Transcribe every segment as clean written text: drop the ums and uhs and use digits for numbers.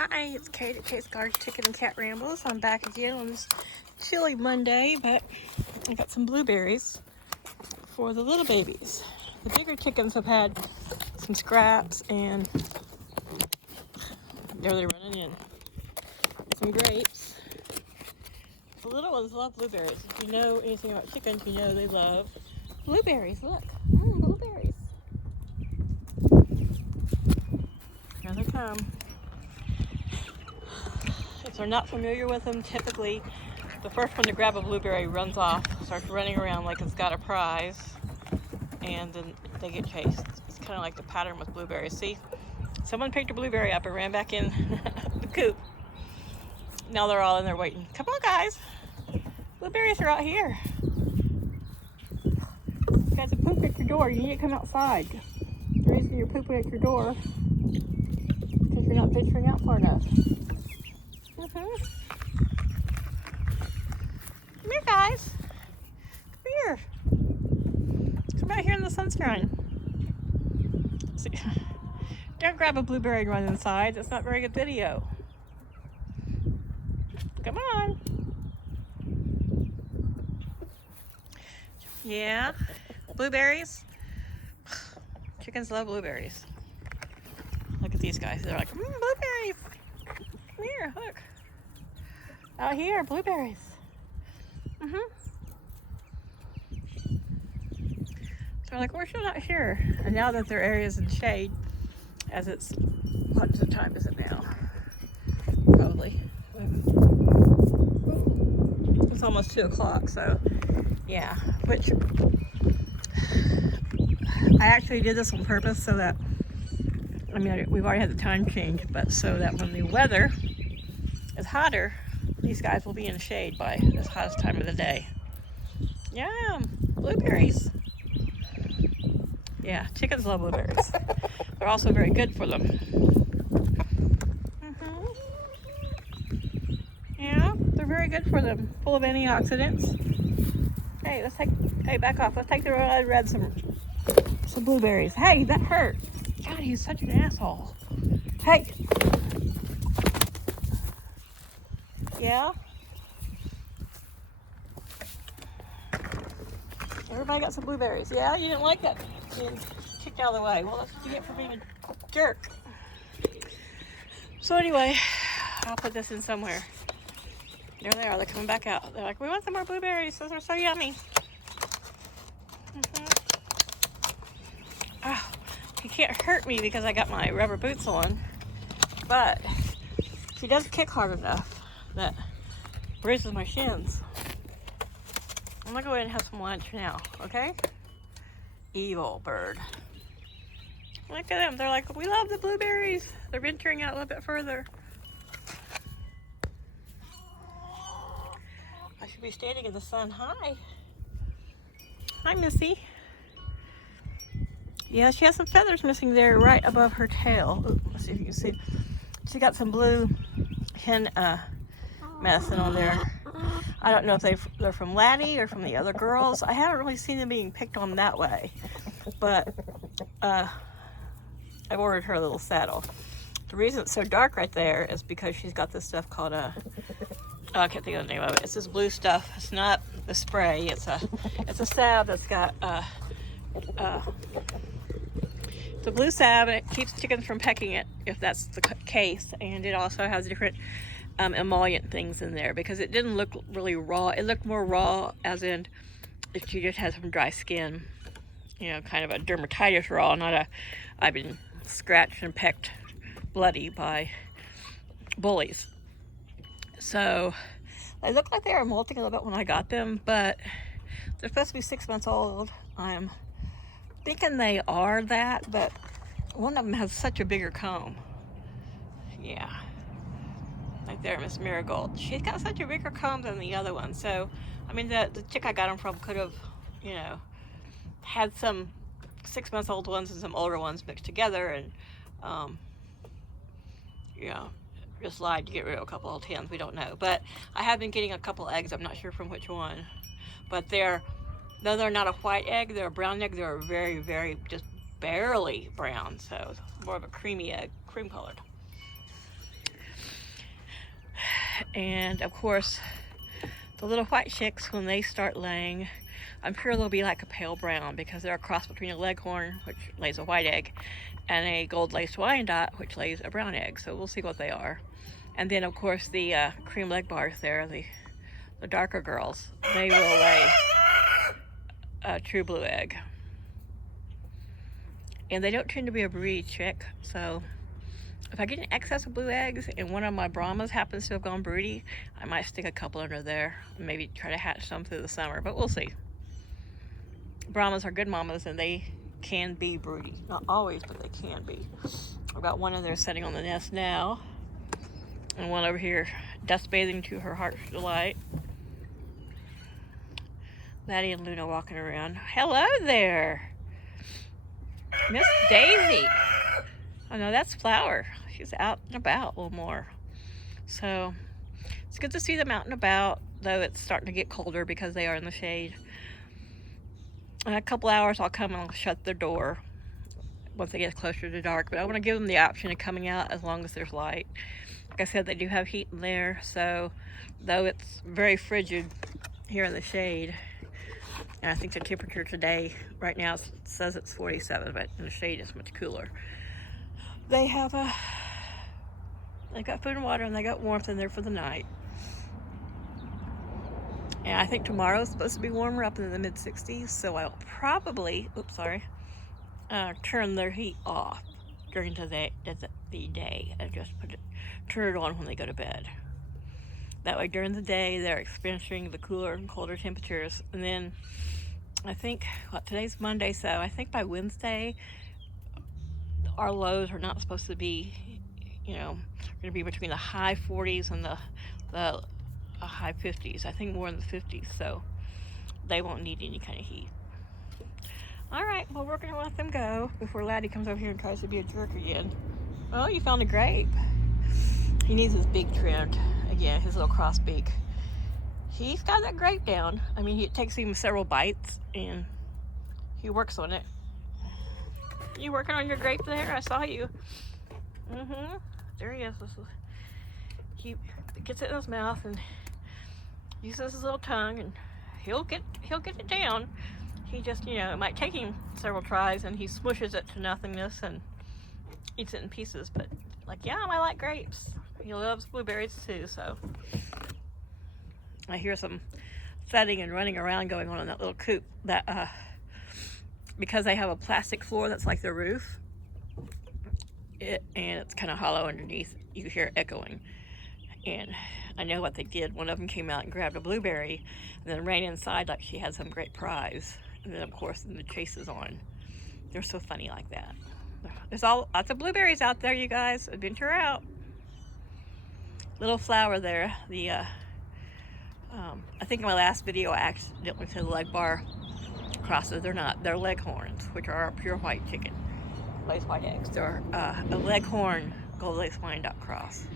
Hi, it's Kate at Kate's Garden Chicken and Cat Rambles. I'm back again on this chilly Monday, but I got some blueberries for the little babies. The bigger chickens have had some scraps and there they're running in. Some grapes. The little ones love blueberries. If you know anything about chickens, you know they love blueberries. Look, blueberries. Here they come. If they're not familiar with them, typically the first one to grab a blueberry runs off, starts running around like it's got a prize, and then they get chased. It's kind of like the pattern with blueberries. See, someone picked a blueberry up and ran back in the coop. Now they're all in there waiting. Come on, guys. Blueberries are out here. You guys have pooped at your door. You need to come outside. The reason you're pooping at your door is because you're not venturing out far enough. Come here, guys. Come here. Come out here in the sunshine. See, don't grab a blueberry and run inside. That's not very good video. Come on. Yeah, blueberries. Chickens love blueberries. Look at these guys. They're like, blueberries. Come here, look. Out here, blueberries. They're like, we're still not here. And now that their area is in shade, as it's, what time is it now? Probably. It's almost 2 o'clock, so yeah. Which, I actually did this on purpose so that, I mean, we've already had the time change, but so that when the weather is hotter, these guys will be in shade by this hottest time of the day. Yeah, blueberries. Yeah, chickens love blueberries. They're also very good for them. Yeah, they're very good for them. Full of antioxidants. Hey, back off. Let's take the road I read some blueberries. Hey, that hurt. God, he's such an asshole. Hey. Yeah. Everybody got some blueberries. Yeah, you didn't like that. You kicked out of the way. Well, that's what you get for being a jerk. So anyway, I'll put this in somewhere. There they are. They're coming back out. They're like, we want some more blueberries. Those are so yummy. Oh, he can't hurt me because I got my rubber boots on. But he doesn't kick hard enough that bruises my shins. I'm gonna go ahead and have some lunch now, okay? Evil bird. Look at them. They're like, we love the blueberries. They're venturing out a little bit further. I should be standing in the sun. Hi. Hi, Missy. Yeah, she has some feathers missing there right above her tail. Ooh, let's see if you can see. She got some blue hen medicine on there. I don't know if they're from Laddie or from the other girls. I haven't really seen them being picked on that way. But I ordered her a little saddle. The reason it's so dark right there is because she's got this stuff called I can't think of the name of it. It's this blue stuff. It's not the spray. It's a salve that's got it's a blue salve, and it keeps chickens from pecking it if that's the case. And it also has different emollient things in there because it didn't look really raw. It looked more raw, as in if she just had some dry skin, you know, kind of a dermatitis raw, not a I've been scratched and pecked bloody by bullies. So they look like they were molting a little bit when I got them, but they're supposed to be 6 months old. I'm thinking they are that, but one of them has such a bigger comb. Yeah. Like there, Miss Marigold. She's got such a bigger comb than the other one. So, I mean, the chick I got them from could have, you know, had some 6 months old ones and some older ones mixed together, and, you know, just lied to get rid of a couple old hens. We don't know. But I have been getting a couple eggs. I'm not sure from which one. But though they're not a white egg, they're a brown egg. They're very, very, just barely brown. So, more of a creamy egg, cream colored. And of course, the little white chicks, when they start laying, I'm sure they'll be like a pale brown because they're a cross between a leghorn, which lays a white egg, and a gold-laced Wyandotte, which lays a brown egg. So we'll see what they are. And then, of course, the cream leg bars there, the darker girls, they will lay a true blue egg. And they don't tend to be a broody chick, so if I get an excess of blue eggs and one of my Brahmas happens to have gone broody, I might stick a couple under there and maybe try to hatch some through the summer, but we'll see. Brahmas are good mamas and they can be broody. Not always, but they can be. I've got one in there sitting on the nest now, and one over here dust bathing to her heart's delight. Laddie and Luna walking around. Hello there, Miss Daisy. Oh no, that's Flower. She's out and about a little more. So it's good to see them out and about, though it's starting to get colder because they are in the shade. In a couple hours I'll come and I'll shut their door once it gets closer to dark, but I want to give them the option of coming out as long as there's light. Like I said, they do have heat in there, so though it's very frigid here in the shade, and I think the temperature today right now says it's 47, but in the shade it's much cooler. They have they got food and water, and they got warmth in there for the night. And I think tomorrow's supposed to be warmer, up in the mid-60s, so I'll probably, turn their heat off during the day and just turn it on when they go to bed. That way during the day they're experiencing the cooler and colder temperatures. And then I think, today's Monday, so I think by Wednesday our lows are not supposed to be, going to be between the high 40s and the high 50s. I think more in the 50s, so they won't need any kind of heat. All right, well, we're going to let them go before Laddie comes over here and tries to be a jerk again. Oh, you found a grape. He needs his beak trimmed. Again, his little cross beak. He's got that grape down. I mean, it takes him several bites, and he works on it. You working on your grape there? I saw you. There he is. He gets it in his mouth and uses his little tongue, and he'll get it down. He just, it might take him several tries, and he smushes it to nothingness and eats it in pieces. But like, yeah, I like grapes. He loves blueberries too. So I hear some thudding and running around going on in that little coop. That because they have a plastic floor that's like the roof, and it's kind of hollow underneath. You hear it echoing. And I know what they did. One of them came out and grabbed a blueberry and then ran inside like she had some great prize. And then, of course, the chase is on. They're so funny like that. There's lots of blueberries out there, you guys. Adventure out. Little Flower there. I think in my last video I accidentally said leg bar crosses. They're not. They're leghorns, which are a pure white chicken. Lays white eggs. They're a leghorn gold-laced Wyandotte cross.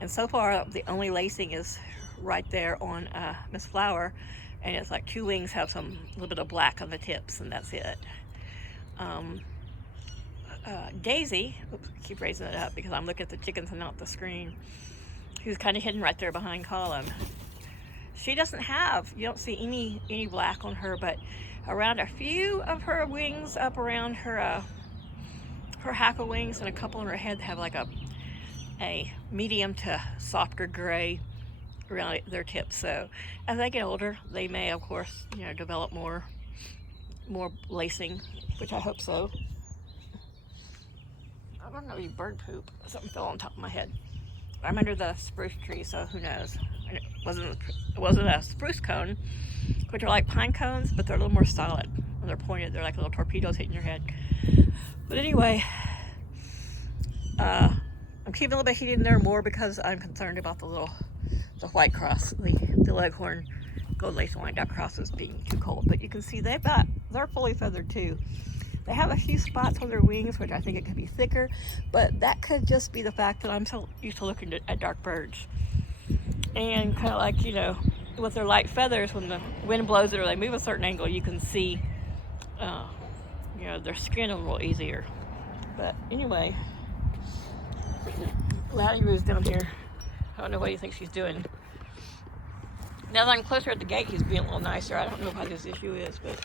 And so far, the only lacing is right there on Miss Flower, and it's like two wings have a little bit of black on the tips, and that's it. Daisy, oops, I keep raising it up because I'm looking at the chickens and not the screen. She's kind of hidden right there behind Colin. She doesn't have, you don't see any black on her, but around a few of her wings, up around her hackle wings, and a couple on her head have like a medium to softer gray around their tips. So as they get older, they may, of course, develop more lacing, which I hope so. I don't know, bird poop. Something fell on top of my head. I'm under the spruce tree, so who knows? And it wasn't a spruce cone, which are like pine cones, but they're a little more solid. When they're pointed, they're like little torpedoes hitting your head. But anyway, I'm keeping a little bit heated in there more because I'm concerned about the white cross, the leghorn gold-laced Wyandotte crosses being too cold. But you can see they're fully feathered too. They have a few spots on their wings, which I think it could be thicker, but that could just be the fact that I'm so used to looking at dark birds. And kind of like, with their light feathers, when the wind blows it or they move a certain angle, you can see, their skin a little easier. But anyway, Laddie was down here don't know what he thinks she's doing. Now that I'm closer at the gate, he's being a little nicer. I don't know what his issue is, but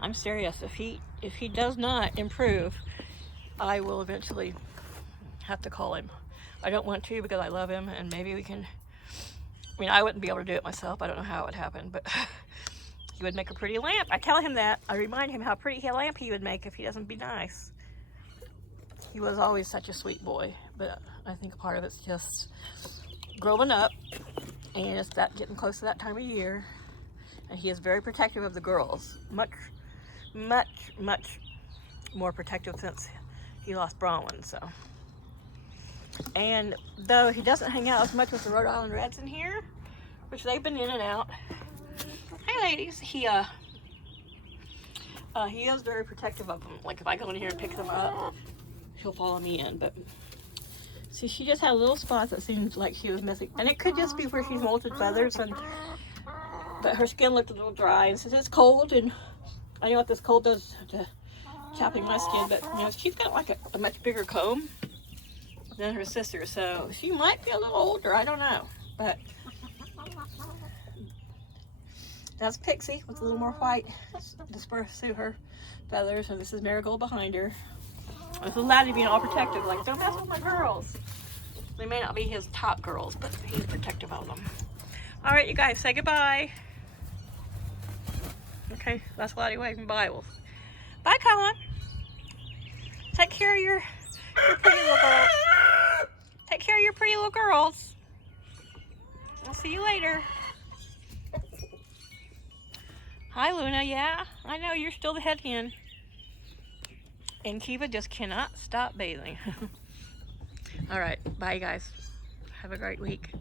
I'm serious. If he does not improve, I will eventually have to call him. I don't want to because I love him, and maybe we can. I mean, I wouldn't be able to do it myself. I don't know how it would happen, but he would make a pretty lamp. I tell him that. I remind him how pretty a lamp he would make if he doesn't be nice. He was always such a sweet boy, but I think part of it's just growing up, and it's that getting close to that time of year. And he is very protective of the girls. Much more protective since he lost Bronwyn, so. And though he doesn't hang out as much with the Rhode Island Reds in here, which they've been in and out. Hey ladies, he is very protective of them. Like if I go in here and pick them up, he'll follow me in. But see, she just had a little spot that seemed like she was missing, and it could just be where she's molted feathers, but her skin looked a little dry. And since it's cold, and I know what this cold does to chopping my skin, but you know, she's got like a much bigger comb than her sister, so she might be a little older. I don't know, but that's Pixie with a little more white dispersed through her feathers, and this is Marigold behind her. This is Laddie being all protective, like, don't mess with my girls. They may not be his top girls, but he's protective of them. All right, you guys, say goodbye. Okay, that's Laddie waving bye. Well, bye, Colin. Take care of your pretty little girl. Take care of your pretty little girls. I'll see you later. Hi, Luna. Yeah, I know you're still the head hen. And Kiva just cannot stop bathing. All right, bye, guys. Have a great week.